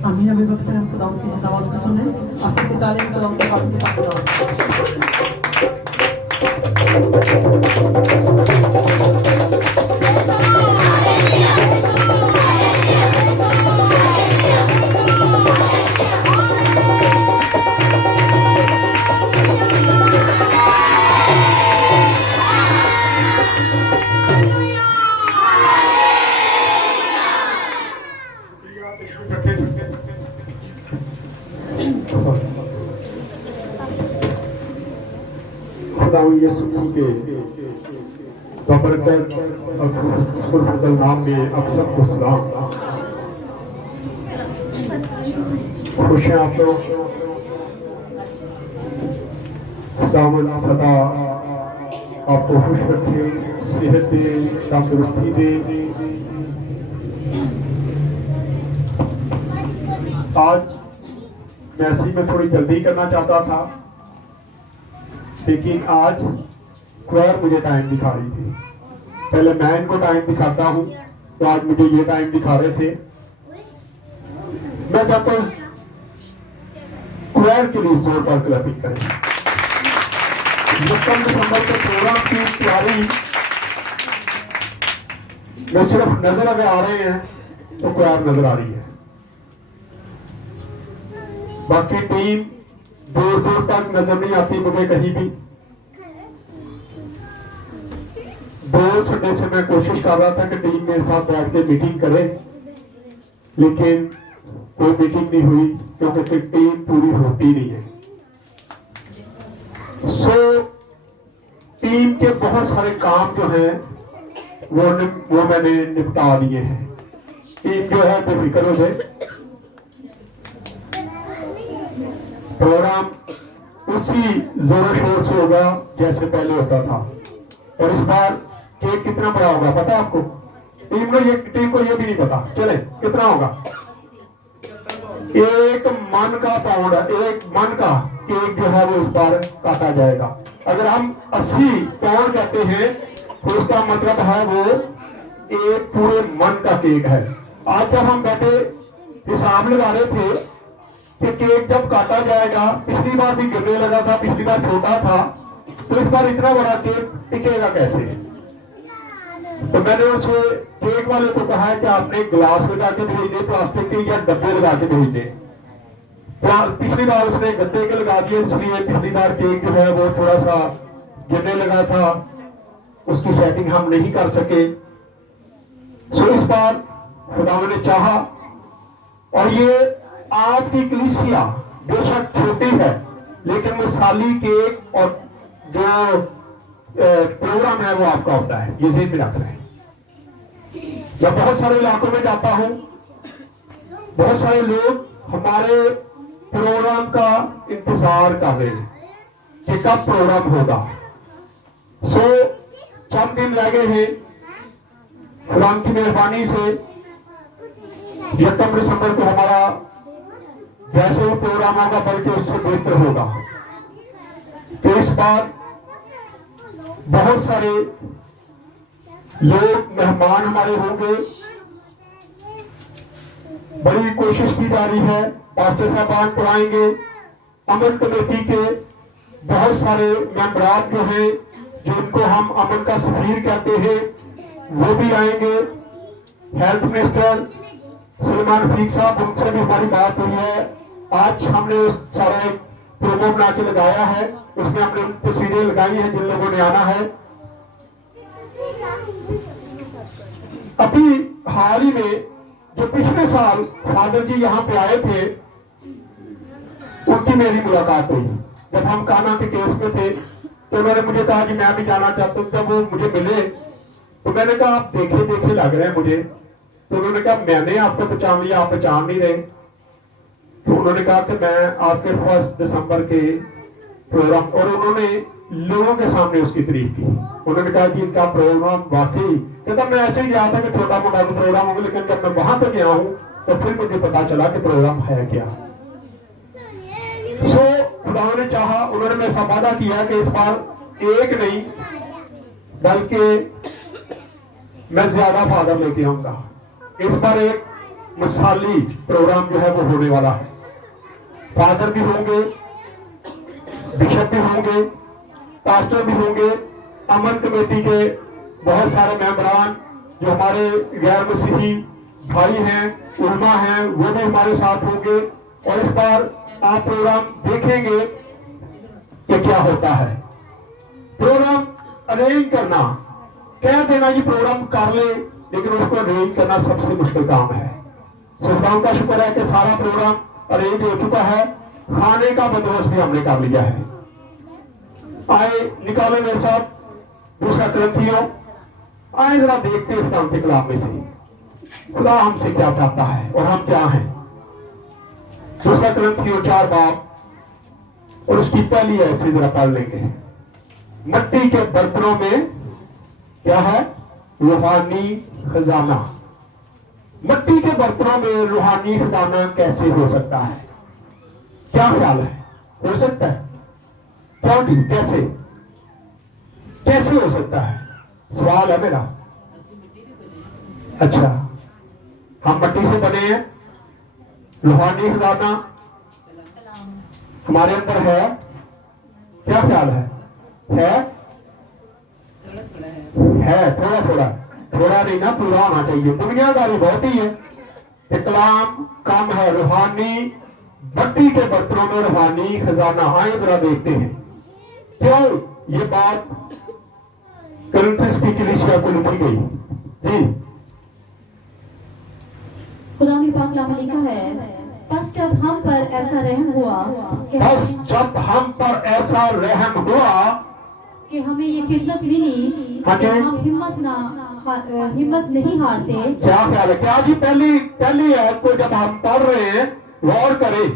आमीन। अभी वक्त है हम खुदावंद की इस आवाज को सुने और सबकी तालीम खुदावंद के पाक के साथ यीशु के बबरकत और फजल नाम में अक्सर को सलाम। खुशियाँ तो दामन सदा आपको खुश रखे, सेहत दे, तंदुरुस्ती दे। आज मैसेज में थोड़ी जल्दी करना चाहता था, लेकिन आज स्क्वायर मुझे टाइम दिखा रही थी। पहले मैं इनको टाइम दिखाता हूं, तो आज मुझे ये टाइम दिखा रहे थे। मैं चाहता हूं स्क्वायर के लिए जोर पर क्लैपिंग करें। 19 दिसंबर के प्रोग्राम की तैयारी में सिर्फ नजर अगर आ रहे हैं तो स्क्वायर नजर आ रही है, बाकी टीम दूर दूर तक नजर नहीं आती मुझे कहीं भी। 2 संडे से मैं कोशिश कर रहा था कि टीम मेरे साथ बैठ के मीटिंग करे, लेकिन कोई मीटिंग नहीं हुई क्योंकि फिर टीम पूरी होती नहीं है। सो टीम के बहुत सारे काम जो हैं वो मैंने निपटा लिए हैं। टीम जो है बेफिक्र हो जाए, प्रोग्राम उसी जोर शोर से होगा जैसे पहले होता था। और इस बार केक कितना बड़ा होगा पता आपको? टीम को ये भी नहीं पता। चले कितना होगा? 1 मन का पाउंड, 1 मन का केक जो है वो इस बार काटा जाएगा। अगर हम 80 पाउंड कहते हैं तो उसका मतलब है वो 1 पूरे मन का केक है। आज जब हम बैठे हिसाब लगा रहे थे कि केक जब काटा जाएगा, पिछली बार भी गिरने लगा था, पिछली बार छोटा था, तो इस बार इतना बड़ा केक टिकेगा कैसे? तो मैंने उससे केक वाले को कहा है कि आपने ग्लास लगा के भेज दे, प्लास्टिक के या डब्बे लगा के भेज दे। पिछली बार उसने गद्दे के लगा दिए, इसलिए पिछली बार केक जो है वो थोड़ा सा गिरने लगा था, उसकी सेटिंग हम नहीं कर सके। सो इस बार खुदा ने चाहा, और ये आपकी कलीसिया बेशक छोटी है, लेकिन मिसाली केक और जो प्रोग्राम है वो आपका होता है, ये ज़हन में रख रहे हैं। मैं बहुत सारे इलाकों में जाता हूं, बहुत सारे लोग हमारे प्रोग्राम का इंतजार कर रहे हैं कि कब प्रोग्राम होगा। सो चंद दिन रह गए हैं, खुदा की मेहरबानी से 1 दिसंबर को हमारा वैसे ही प्रोग्राम होगा, बल्कि उससे बेहतर होगा। तो इस बार बहुत सारे लोग मेहमान हमारे होंगे। बड़ी कोशिश की जा रही है, पास्टर साहबान को आएंगे, अमन कमेटी के बहुत सारे मेंबरान जो हैं, जिनको हम अमन का सफीर कहते हैं, वो भी आएंगे। हेल्थ मिनिस्टर सलमान फरीक साहब, उनसे भी हमारी बात हुई है। आज हमने सारा एक प्रोमो बना के लगाया है, उसमें हमने तस्वीरें लगाई हैं जिन लोगों ने आना है। अभी हाल ही में जो पिछले साल फादर जी यहाँ पे आए थे, उनकी मेरी मुलाकात हुई जब हम काना के केस में थे। तो उन्होंने मुझे कहा कि मैं भी जाना चाहता हूँ। जब वो मुझे मिले तो मैंने कहा आप देखे देखे लग रहे हैं मुझे। तो उन्होंने कहा मैंने आपको पहचान लिया, आप पहचान नहीं रहे। तो उन्होंने कहा कि मैं आपके 1 दिसंबर के प्रोग्राम, और उन्होंने लोगों के सामने उसकी तारीफ की। उन्होंने कहा कि इनका प्रोग्राम वाकई, कहता मैं ऐसे ही गया था कि छोटा मोटा प्रोग्राम होगा, लेकिन जब मैं वहां पर गया हूं तो फिर मुझे पता चला कि प्रोग्राम है क्या। सो खुदा ने चाहा, उन्होंने मेरे से वादा किया कि इस बार एक नहीं बल्कि मैं ज्यादा फादर लेके आऊंगा। इस बार एक मिसाली प्रोग्राम जो है वो होने वाला है। फादर भी होंगे, बिशप भी होंगे, पास्टर भी होंगे, अमन कमेटी के बहुत सारे मेंबरान जो हमारे गैर मसीही भाई हैं, उलमा हैं, वो भी हमारे साथ होंगे। और इस बार आप प्रोग्राम देखेंगे कि क्या होता है। प्रोग्राम अरेंज करना, कह देना ये प्रोग्राम कर ले, लेकिन उसको अरेंज करना सबसे मुश्किल काम है। खुदावंद का शुक्र है कि सारा प्रोग्राम अरेंज हो चुका है। खाने का बंदोबस्त भी हमने कर लिया है। आए निकाले मेरे साथ दूसरा ग्रंथियों, आए जरा देखते हैं खुदा के कलाम में से खुदा हमसे क्या चाहता है और हम क्या हैं। दूसरा ग्रंथियों 4 बाब और उसकी पहली ऐसे जरा पढ़ लेंगे। मट्टी के बर्तनों में क्या है? रूहानी खजाना। मट्टी के बर्तनों में रूहानी खजाना कैसे हो सकता है? क्या ख्याल है? हो सकता है? क्यों नहीं? कैसे कैसे हो सकता है? सवाल है मेरा। अच्छा, हम मट्टी से बने हैं, रूहानी खजाना हमारे अंदर है। क्या ख्याल है? थोड़ा थोड़ा, थोड़ा नहीं ना, पूरा होना चाहिए। दुनियादारी बहुत ही है, कलाम कम है। रूहानी मट्टी के बर्तनों में रूहानी खजाना। आए जरा देखते हैं क्यों ये बात कुरिन्थियों की कलीसिया को लिखी गई। जी, खुदा के पाक कलाम में लिखा है, बस जब हम पर ऐसा रहम हुआ कि हमें ये खिदमत मिली कि हम हिम्मत नहीं हारते। क्या ख्याल है? क्या जी पहली आयत को जब हम पढ़ रहे हैं गौर करें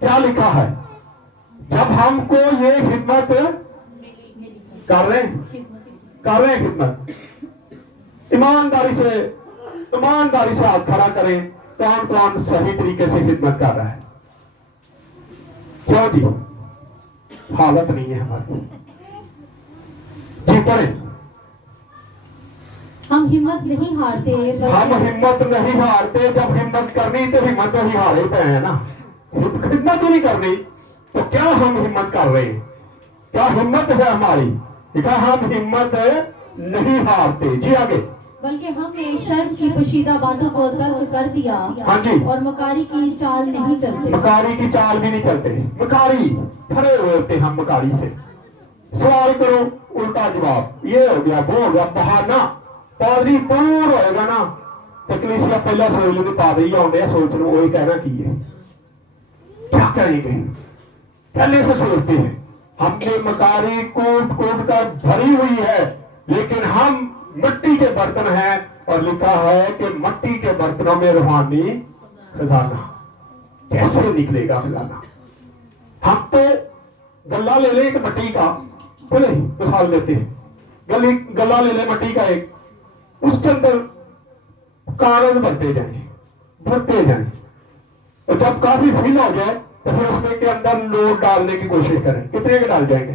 क्या लिखा है। जब हमको ये खिदमत कर रहे हैं खिदमत, ईमानदारी से आप खड़ा करें। कौन कौन सही तरीके से खिदमत कर रहा है? क्यों जी? हालत नहीं है हमारी। जी पढ़े। हम हिम्मत नहीं हारते। हम हिम्मत नहीं हारते। जब हिम्मत करनी तो हिम्मत ही हारे पे है ना। खिदमत ही नहीं करनी तो क्या हम हिम्मत कर रहे हैं? क्या हिम्मत है हमारी? देखा, हम हिम्मत नहीं हारते। जी आगे। बल्कि हमने शर्म की पोशीदा बातों को तर्क कर दिया। हाँ जी। और मकारी की चाल नहीं चलते। मकारी की चाल भी नहीं चलते। मकारी खड़े हुए होते हम मकारी से। सवाल करो उल्टा जवाब, ये हो गया वो हो गया, बहाना। पादरी दूर होएगा ना तो कलीसिया पहला सोच लो पादरी आने सोच लो वही कहना की है। क्या कहेंगे? पहले से सोचते हैं। हमने मकारी कूट कर भरी हुई है, लेकिन हम मिट्टी के बर्तन हैं। और लिखा है कि मिट्टी के बर्तनों में रूहानी खजाना। कैसे निकलेगा खजाना? हम तो गल्ला ले ले एक मिट्टी का, बोले मिसाल लेते हैं, गल्ला ले ले मिट्टी का एक, उसके अंदर कागज भरते जाए और जब काफी फिल हो जाए तो फिर उसमें के अंदर नोट डालने की कोशिश करें। कितने के डाल जाएंगे?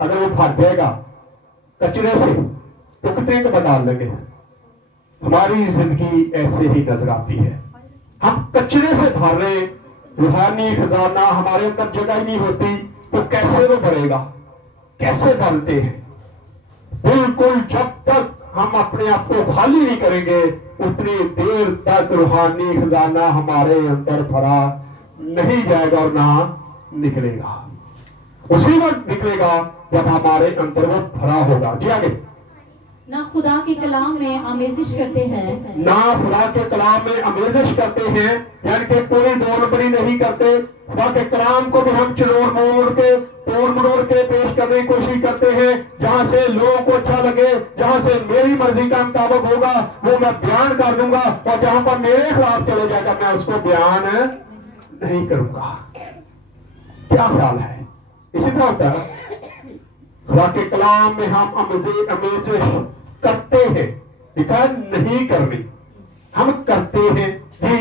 अगर वो फट जाएगा कचरे से तो कितने के डाल लेंगे? हमारी जिंदगी ऐसे ही नजर आती है। हम कचरे से भर रहे, रूहानी खजाना हमारे अंदर जगह ही नहीं होती तो कैसे वो भरेगा? कैसे भरते हैं? बिल्कुल जब तक हम अपने आप को खाली नहीं करेंगे उतनी देर तक रूहानी खजाना हमारे अंदर भरा नहीं जाएगा और ना निकलेगा। उसी वक्त निकलेगा जब हमारे अंदर वो भरा होगा। जी आगे। ना खुदा के कलाम में आमेजिश करते हैं, ना खुदा के कलाम में आमेजिश करते हैं, यानी कि कोई दो नंबरी नहीं करते। खुदा के कलाम को भी हम तोड़ मरोड़ के पेश करने की कोशिश करते हैं। जहां से लोगों को अच्छा लगे, जहां से मेरी मर्जी का मुताबिक होगा वो मैं बयान कर दूंगा, और जहां पर मेरे खिलाफ चले जाएगा मैं उसको बयान नहीं करूंगा। क्या ख्याल है? इसी तरह होता है। खुदा के कलाम में हम आमेजिश करते हैं, लिखा नहीं करनी, हम करते हैं। जी,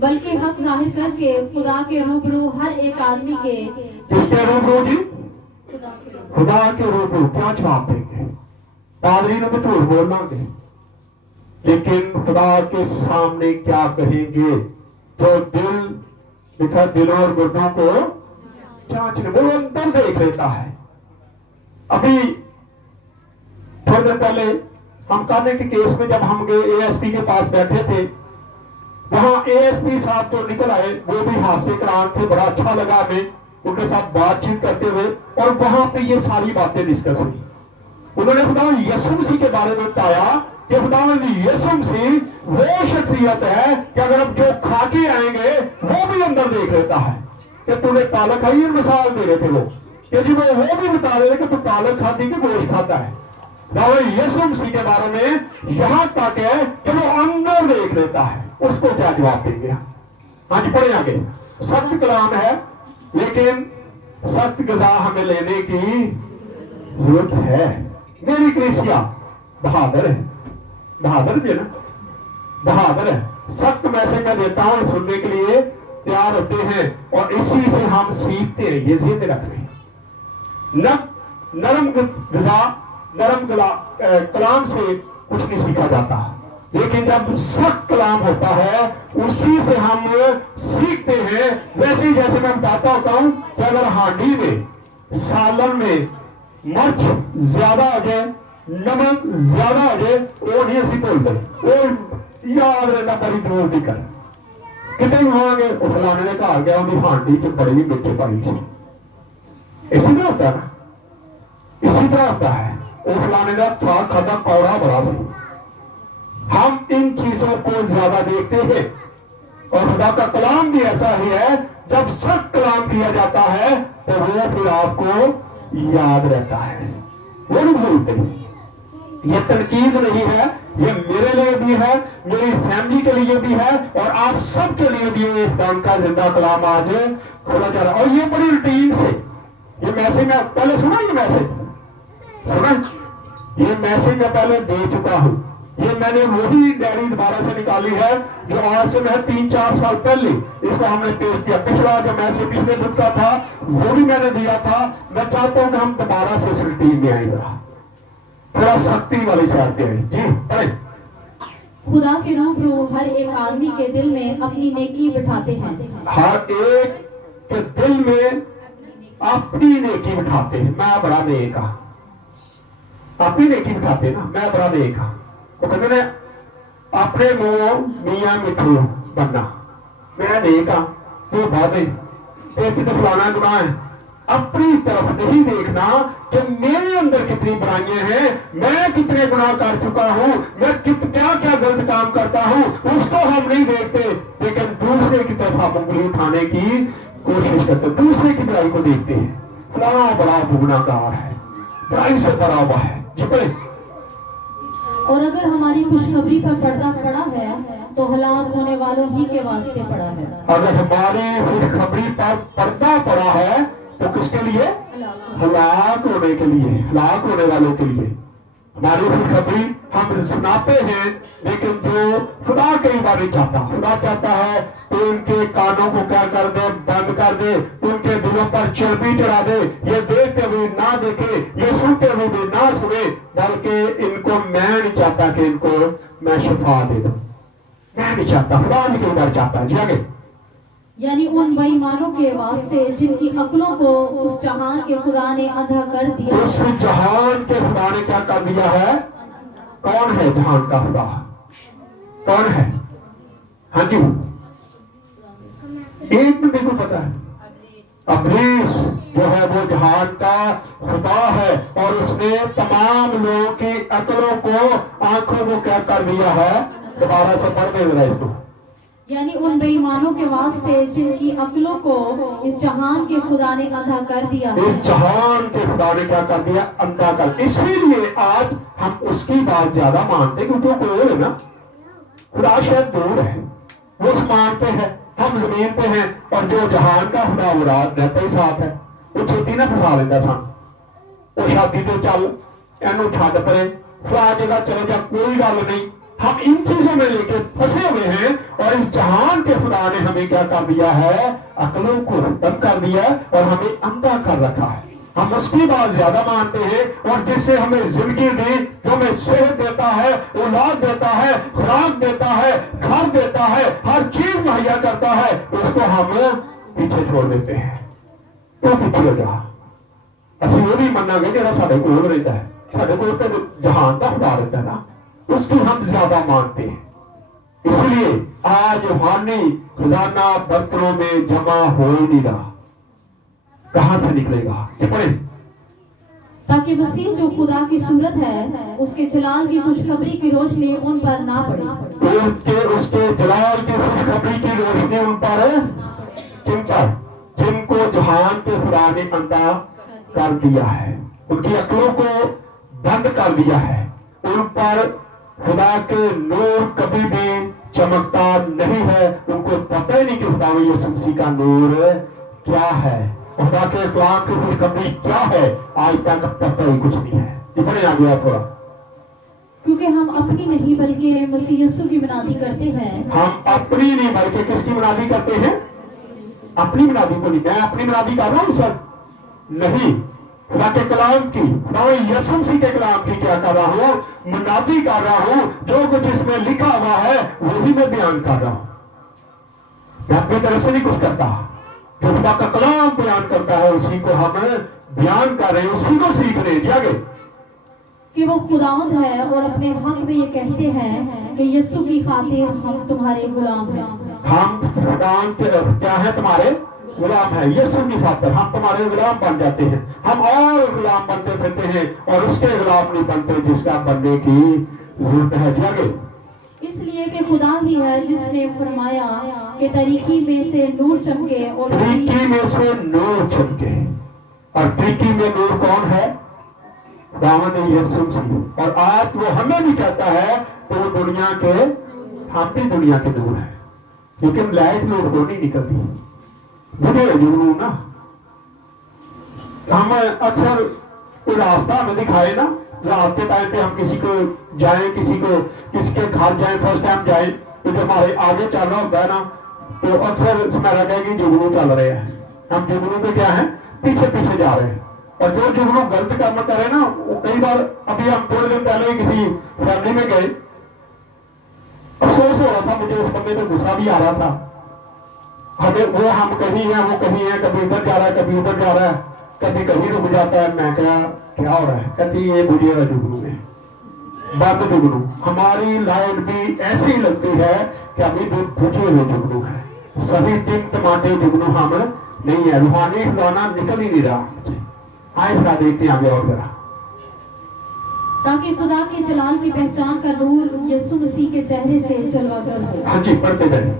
बल्कि हक जाहिर करके खुदा के रूबरू हर एक आदमी के। किसके रूबरू जी? खुदा के रूबरू। क्या जवाब देंगे? पादरी ने तो झूठ बोलना दे, लेकिन खुदा के सामने क्या कहेंगे? जो दिल लिखा, दिलों और गुर्दों को जांचने, वो अंदर देख लेता है। अभी थोड़ी देर पहले हम काने के केस में जब हम गए एएसपी के पास बैठे थे, वहां एएसपी साहब तो निकल आए, वो भी हाफिज़े कुरान थे, बड़ा अच्छा लगा हमें उनके साथ बातचीत करते हुए, और वहां पे ये सारी बातें डिस्कस हुई। उन्होंने खुदा यीशु मसीह के बारे में बताया कि खुदावंद यीशु मसीह वो शख्सियत है कि अगर अब जो खा के आएंगे वो भी अंदर देख लेता है। कि तूने पालक खाई, मिसाल दे रहे थे वो कि जी वो भी बता रहे थे कि तू पालक खाती कि गोश्त खाता है। यीशु मसीह के बारे में यहां तक है कि वो अंदर देख लेता है। उसको क्या जवाब देंगे? हाँ जी, पढ़े आगे। सख्त कलाम है, लेकिन सख्त गजा हमें लेने की जरूरत है। मेरी कलीसिया बहादुर है, बहादुर भी है ना, बहादुर है। सख्त मैसेज मैं देता हूं, सुनने के लिए तैयार होते हैं और इसी से हम सीखते हैं। ये ज़हन में रखना। नरम गजा, नरम कलाम से कुछ नहीं सीखा जाता, लेकिन जब सख्त कलाम होता है उसी से हम सीखते हैं। वैसे ही जैसे मैं बताता होता हूं कि अगर हांडी में, सालन में मिर्च ज्यादा आ जाए, नमक ज्यादा आ जाए, वो नहीं ऐसी बोलते, वो याद रहना बड़ी दूर भी कर कितने होंगे। फलाने ने कहा गया उनकी हांडी च बड़ी मिर्च पाई सी, इसी तरह होता है ना, इसी तरह होता है। वो फलाने का साग खादा कौड़ा बड़ा सी। हम इन चीजों को ज्यादा देखते हैं, और खुदा का कलाम भी ऐसा ही है, जब सख्त कलाम किया जाता है तो वो फिर आपको याद रहता है, वो नहीं भूलते। ये तनकीद नहीं है, ये मेरे लिए भी है, मेरी फैमिली के लिए भी है, और आप सब के लिए भी ये खुदा का जिंदा कलाम आज खोला जा रहा है। और ये बड़ी रूटीन से, ये मैसेज मैं पहले सुना, ये मैसेज सुना, ये मैसेज मैं पहले दे चुका हूं। ये मैंने वही डायरी दोबारा से निकाली है जो आज से मैं 3-4 साल पहले इसको हमने पेश किया। पिछला जो मैसेज पिछले दिन का था वो भी मैंने दिया था। मैं चाहता हूं कि हम दोबारा से इस रूटीन में आए, जरा थोड़ा सख्ती वाली से आते हैं। जी पढ़े। खुदा के रूबरू हर एक आदमी के दिल में अपनी नेकी बिठाते हैं। हर एक के दिल में अपनी नेकी बिठाते हैं। मैं बड़ा नेक हाँ, अपनी नेकी बिठाते ना, मैं बड़ा नेक हाँ। वो कहते ने अपने मुंह मियां मिठू बनना, मैं नेक हाँ, तो बादे तेरे तो फलाना गुनाह है। अपनी तरफ नहीं देखना कि मेरे अंदर कितनी बुराइयां हैं, मैं कितने गुनाह कर चुका हूं, मैं क्या क्या गलत काम करता हूं, उसको हम नहीं देखते, लेकिन दूसरे की तरफ हम उंगली उठाने की कोशिश करते, दूसरे की बुराई को देखते हैं। फलाना बड़ा गुनाहगार है, बुराई से भरा हुआ है। जी और अगर हमारी खुशखबरी पर पर्दा पड़ा है तो हलाक होने वालों ही के वास्ते पड़ा है। अगर हमारी खुशखबरी पर पर्दा पड़ा है तो किसके लिए? हलाक होने के लिए, हलाक होने वालों के लिए। हमारी खुशखबरी हम सुनाते हैं, लेकिन जो खुदा कई बार नहीं चाहता, खुदा चाहता है तो उनके कानों को क्या कर दे, बंद कर दे, उनके दिलों पर चर्बी चढ़ा दे, ये देखते हुए ना देखे, ये सुनते हुए भी ना सुने, बल्कि इनको मैं नहीं चाहता कि इनको मैं शिफा दे दूं, मैं नहीं चाहता, खुदा भी कई बार चाहता है। जी आगे। यानी उन बेईमानों के वास्ते जिनकी अक्लों को उस जहान के खुदा ने अंधा कर दिया। उस जहान के खुदा ने क्या कर दिया है? कौन है जहान का खुदा? कौन है? हाँ जी, एक मिनट को पता है, अब्लीस जो है वो जहान का खुदा है, और उसने तमाम लोगों की अक्लों को, आंखों को क्या कर दिया है? दोबारा से पढ़ दे जरा इसको। यानी उन बेईमानों के वास्ते जिनकी अक्लों को इस जहान के खुदा ने अंधा कर दिया। इस जहान के खुदा ने क्या कर दिया? अंधा कर। इसीलिए आज हम उसकी बात ज्यादा मानते, क्योंकि वो कोई है ना, खुदा शायद दूर है, वो आसमान पे है, हम जमीन पे हैं, और जो जहान का खुदा वो रात रहता ही साथ है। वो छेती ना फसा लेंदा सन, वो शादी ते चल, एनू छड्ड परे, फला जगह चले जा, कोई गल नहीं। हम इन चीजों में लेके फंसे हुए हैं, और इस जहान के खुदा ने हमें क्या कर दिया है? अक्लों को खत्म कर दिया और हमें अंधा कर रखा है। ہم اس کی بات زیادہ مانتے ہیں، اور جس نے ہمیں زندگی دی، جو ہمیں صحت دیتا ہے، اولاد دیتا ہے، خوراک دیتا ہے، گھر دیتا ہے، ہر چیز مہیا کرتا ہے، اس کو ہم پیچھے چھوڑ دیتے ہیں. کیوں پیچھے ہو جا؟ اسی وہ بھی مننا گے جہاں سارے کول رہتا ہے. سارے کول تو جہان کا خدا رہتا ہے نا، اس کی ہم زیادہ مانتے ہیں. اس لیے آج روحانی خزانہ برتنوں میں جمع ہو نہیں رہا. کہاں سے نکلے گا؟ یہ پڑھیں. تاکہ مسیح جو خدا کی صورت ہے اس کے جلال کی خوشخبری کی روشنی ان پر نہ پڑے. اس کے جلال کی خوشخبری کی روشنی ان پر، کن پر؟ جن کو جہان کے خدا نے اندھا کر دیا ہے، ان کی عقلوں کو بند کر دیا ہے. ان پر خدا کے نور کبھی بھی چمکتا نہیں ہے. ان کو پتہ ہی نہیں کہ خدا یسوع مسیح کا نور کیا ہے، خدا کے کلام کی خوشخبری کیا ہے، آج تک پتہ ہی کچھ نہیں ہے. یہ بڑے آگے آپ تھوڑا. کیونکہ ہم اپنی نہیں بلکہ مسیح یسوع کی منادی کرتے ہیں. ہم اپنی نہیں بلکہ کس کی منادی کرتے ہیں؟ اپنی منادی کو نہیں. میں اپنی منادی کر رہا ہوں سر؟ نہیں، خدا کے کلام کی، خدا یسوع مسیح کے کلام کی کیا کر رہا ہوں؟ منادی کر رہا ہوں. جو کچھ اس میں لکھا ہوا ہے وہی میں بیان کر رہا ہوں. میں اپنی طرف سے نہیں کچھ کرتا. جو خدا کا کلام بیان کرتا ہے اسی کو ہم بیان کر رہے ہیں، اسی کو سیکھ رہے ہیں. آگے کہ وہ خداوند ہے اور اپنے حق میں یہ کہتے ہیں کہ یسوع کی خاطر ہم تمہارے غلام ہیں. ہم خداوند کیا ہے؟ تمہارے غلام ہے. یسوع کی خاطر ہم تمہارے غلام بن جاتے ہیں. ہم اور غلام بنتے پھرتے ہیں اور اس کے غلام نہیں بنتے جس کا بننے کی ضرورت ہے. آگے اس لیے کہ خدا ہی ہے جس نے فرمایا کہ تاریکی میں سے نور چمکے، اور تاریکی میں سے نور چمکے. اور تاریکی میں نور کون ہے؟ خداوند یسوع مسیح. اور آج وہ ہمیں بھی کہتا ہے کہ وہ دنیا کے، ہم بھی دنیا کے نور ہیں، لیکن لائٹ نور کو نہیں نکلتی. بڑے جگنو نا. ہم اکثر کوئی راستہ ہمیں دکھائے نا، رات کے ٹائم پہ ہم کسی کو جائیں، کسی کے گھر جائیں، فرسٹ ٹائم جائیں، تو جب ہمارے آگے چل رہا ہوتا ہے نا تو اکثر سمیرا کہے کہ جگنو چل رہے ہیں. ہم جگنو پہ کیا ہیں؟ پیچھے پیچھے جا رہے ہیں. اور جو جگنو غلط کام کرے نا، وہ کئی بار، ابھی ہم تھوڑے دن پہلے کسی فیملی میں گئے، افسوس ہو رہا تھا مجھے، اس بندے پہ غصہ بھی آ رہا تھا. وہ ہم کہیں ہیں، وہ کہیں ہیں، کبھی ادھر جا رہا ہے، کبھی ادھر جا رہا ہے، کبھی کہیں رک جاتا ہے. میں کیا ہو رہا ہے؟ کہتی یہ بجے ہوئے جگنو ہے، بند جگنو. ہماری لائٹ بھی ایسی ہی لگتی ہے کہ ابھی بجے ہوئے جگنو ہے. سبھی تین ٹماٹے جگنو ہم نہیں ہے. روحانی خزانہ نکل ہی نہیں رہا. آئے اس کا دیکھتے ہیں آگے اور ذرا. تاکہ خدا کے جلال کی پہچان کا نور یسوع مسیح کے چہرے سے جلوہ گر ہو. ہاں جی، پڑھتے جائیں.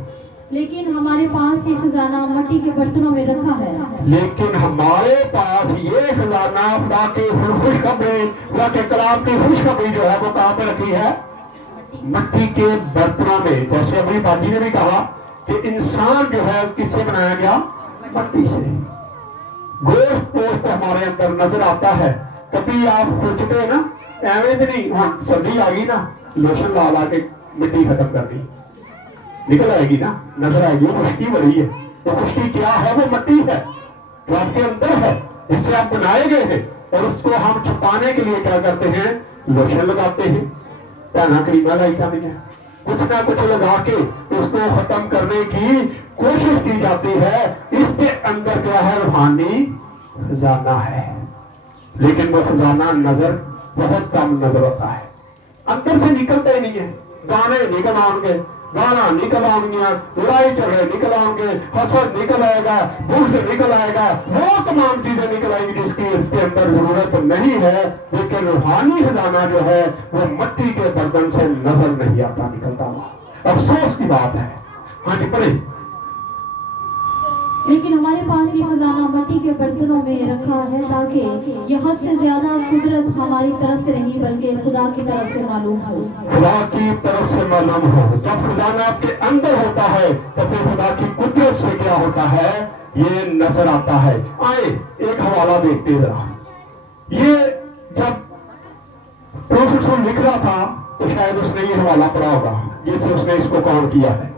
لیکن ہمارے پاس یہ خزانہ مٹی کے برتنوں میں رکھا ہے. لیکن ہمارے پاس یہ خزانہ خدا کی خوشخبری، خدا کے کلام کی خوشخبری جو ہے وہ کہاں پہ رکھی ہے؟ مٹی کے برتنوں میں. جیسے ابھی باجی نے بھی کہا کہ انسان جو ہے کس سے بنایا گیا؟ مٹی سے. گوشت پوشت ہمارے اندر نظر آتا ہے. کبھی آپ سوچتے ہیں نا، ایویں تو نہیں، ہاں سردی آ گئی نا، لوشن لا لا کے مٹی ختم کر دی، نکل آئے گی نا، نظر آئے گی. وہ خشکی بڑی ہے. وہ خشکی کیا ہے؟ وہ مٹی ہے جو آپ کے اندر ہے، جس سے آپ بنائے گئے ہیں. اور اس کو ہم چھپانے کے لیے کیا کرتے ہیں؟ لوشن لگاتے ہیں. پہنا کریمہ لائی جاتی ہے، کچھ نہ کچھ لگا کے اس کو ختم کرنے کی کوشش کی جاتی ہے. اس کے اندر کیا ہے؟ روحانی خزانہ ہے. لیکن وہ خزانہ نظر بہت کم نظر آتا ہے، اندر سے نکلتا ہی نہیں ہے. گانے نکل آؤ گے، گانا نکل آؤ گیا، لڑائی جھگڑے نکل آؤ گے، حسد نکل آئے گا، بھوک سے نکل آئے گا، وہ تمام چیزیں نکل آئیں گی جس کی اس کے اندر ضرورت نہیں ہے. لیکن روحانی خزانہ جو ہے وہ مٹی کے برتن سے نظر نہیں آتا، نکلتا ہوا. افسوس کی بات ہے. ہاں جی پڑھیں. لیکن ہمارے پاس یہ خزانہ مٹی کے برتنوں میں رکھا ہے تاکہ یہ حد سے زیادہ قدرت ہماری طرف سے نہیں بلکہ خدا کی طرف سے معلوم ہو. خدا کی طرف سے معلوم ہو. جب خزانہ آپ کے اندر ہوتا ہے تو پھر خدا کی قدرت سے کیا ہوتا ہے؟ یہ نظر آتا ہے. آئے ایک حوالہ دیکھتے ذرا. یہ جب پروفیسر لکھ رہا تھا تو شاید اس نے یہ حوالہ پڑھا ہوگا، جس سے اس نے اس کو کاؤنٹ کیا ہے.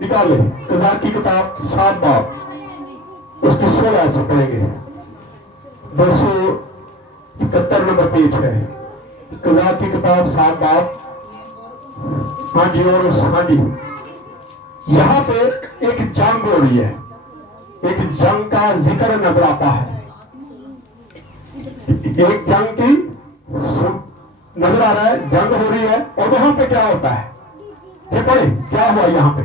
نکالے قضاء کی کتاب 7 باب، اس کی 16 سے پڑھیں گے. 271 नंबर पेज है, कज़ा की किताब 7 बाब। हाँ जी, और हाँ जी, यहाँ पे एक जंग हो रही है, एक जंग का जिक्र नजर आता है, एक जंग की नजर आ रहा है, जंग हो रही है। और वहां पे क्या होता है, ये पढ़े क्या हुआ यहाँ पे।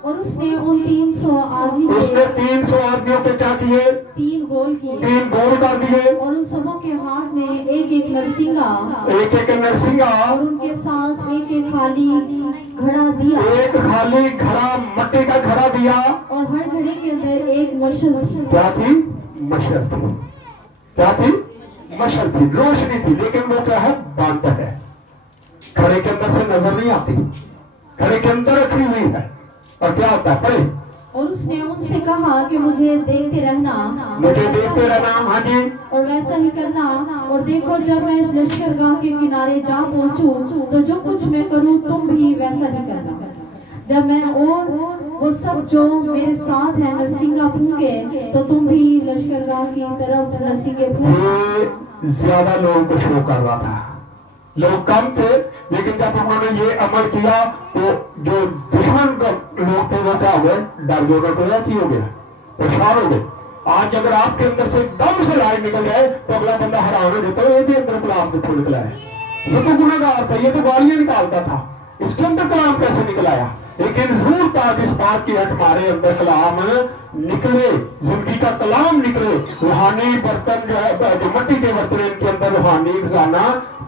और उसने उन 300 आदमी उसने 300 आदमियों पे क्या किए, 3 गोल किए 3 गोल कर दिए, और उन सबों के हाथ में एक एक नरसिंगा एक एक नरसिंगा, और उनके साथ एक एक खाली घड़ा दिया, एक खाली घड़ा, मट्टी का घड़ा दिया, और हर घड़े के अंदर एक मशल थी। क्या थी, मशल थी, क्या थी, मशल थी, रोशनी थी, लेकिन वो क्या है, बंद है, घड़े के अंदर से नजर नहीं आती, घड़े के अंदर रखी हुई है। और क्या होता है, पढ़े। और उसने उनसे कहा कि मुझे देखते रहना, मुझे देखते रहना, हाँ जी, और वैसा ही करना। और देखो, जब मैं लश्करगाह के किनारे जा पहुंचूं तो जो कुछ मैं करूं तुम भी वैसा ही करना। जब मैं और वो सब जो मेरे साथ है नरसिंगा फूंके तो तुम भी लश्करगाह की तरफ नरसिंगे फूंके। ये ज्यादा लोगों को शो कर रहा था, लोग कम थे, लेकिन जब उन्होंने ये अमल किया तो जो दुश्मन लोग थे वो क्या हो गए, डर गए, उन्होंने क्या हो गया, परेशान हो गए। आज अगर आपके अंदर से एकदम से लाइट निकल जाए तो अगला बंदा हैरान हो जाता है, ये भी अंदर कलाम कितों निकला है, ये तो गुनहगार था, ये तो गालियां निकालता था, इसके अंदर कलाम कैसे निकल आया। लेकिन जरूर था इस बात की, हमारे अंदर कलाम निकले, जिंदगी का कलाम निकले। रूहानी बर्तन जो है, जो मट्टी के बर्तन, इनके अंदर रूहानी खजाना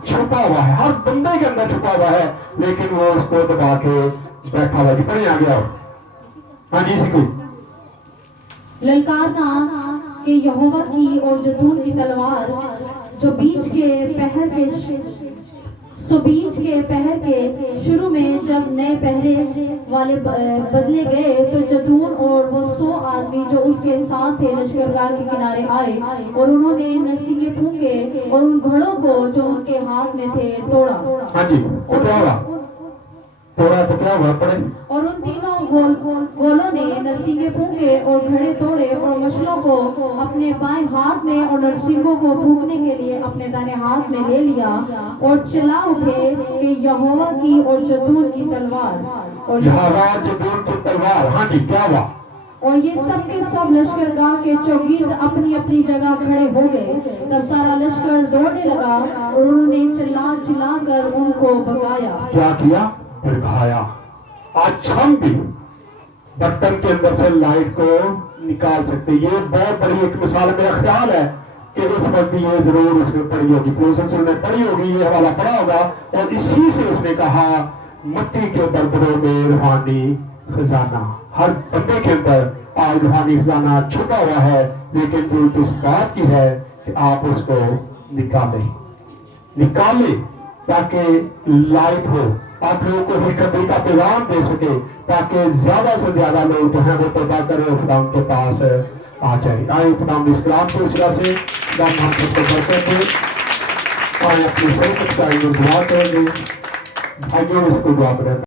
छुपा हुआ है, हर बंदे के अंदर छुपा हुआ है, लेकिन वो उसको दबा के बैठा हुआ। जी पढ़े आगे आओ। हाँ जी, इसी को ललकारना कि यहोवा की और जदून की तलवार जो बीच के पहर के शुरू में जब नए पहरे वाले बदले गए तो जदून और वो 100 आदमी जो उसके साथ थे लश्करगाह के किनारे आए और उन्होंने नरसिंगे फूंके और उन घड़ों को जो उनके हाथ में थे तोड़ा। हाँ जी, वो क्या हुआ, तोड़ा तो क्या हुआ, पढ़े। और उन तीनों गोलों ने नरसिंगे फूंके और घड़े तोड़े और मछलों को अपने बाएं हाथ में और नरसिंगों को फूंकने के लिए अपने दाहिने हाथ में ले लिया और चिल्ला उठे कि यहोवा की और जदून की तलवार। और यहोवा जदून की तलवार। हाँ जी, क्या हुआ। और ये सब के सब लश्करगाह के चौकीदार अपनी अपनी जगह खड़े हो गए। तब सारा लश्कर दौड़ने लगा और उन्होंने चिल्ला कर उनको भगाया। क्या किया, भगाया। आज हम भी बर्तन के अंदर से लाइट को निकाल सकते। ये बहुत बड़ी एक मिसाल, मेरा ख्याल है कि उस वक्त ये जरूर उसने पढ़ी होगी, प्रोफेसर ने पढ़ी होगी, ये हवाला पढ़ा होगा। और इसी से उसने कहा मिट्टी के बर्तनों में रूहानी खजाना, हर बंदे के अंदर आज रूहानी खजाना छुपा हुआ है, लेकिन जरूरत इस बात की है कि आप उसको निकालें ताकि लाइट हो, आप लोगों को खुशखबरी का पैगाम दे सके, ताकि ज्यादा से ज्यादा लोग जो है वो तौबा करें और खुदा के पास आ जाए। आए खुदाम इस कलाम को इस तरह से हम सबको बढ़ते थे और अपनी सर्वत का दुआ करेंगे। भाइयों इसको दुआ करें।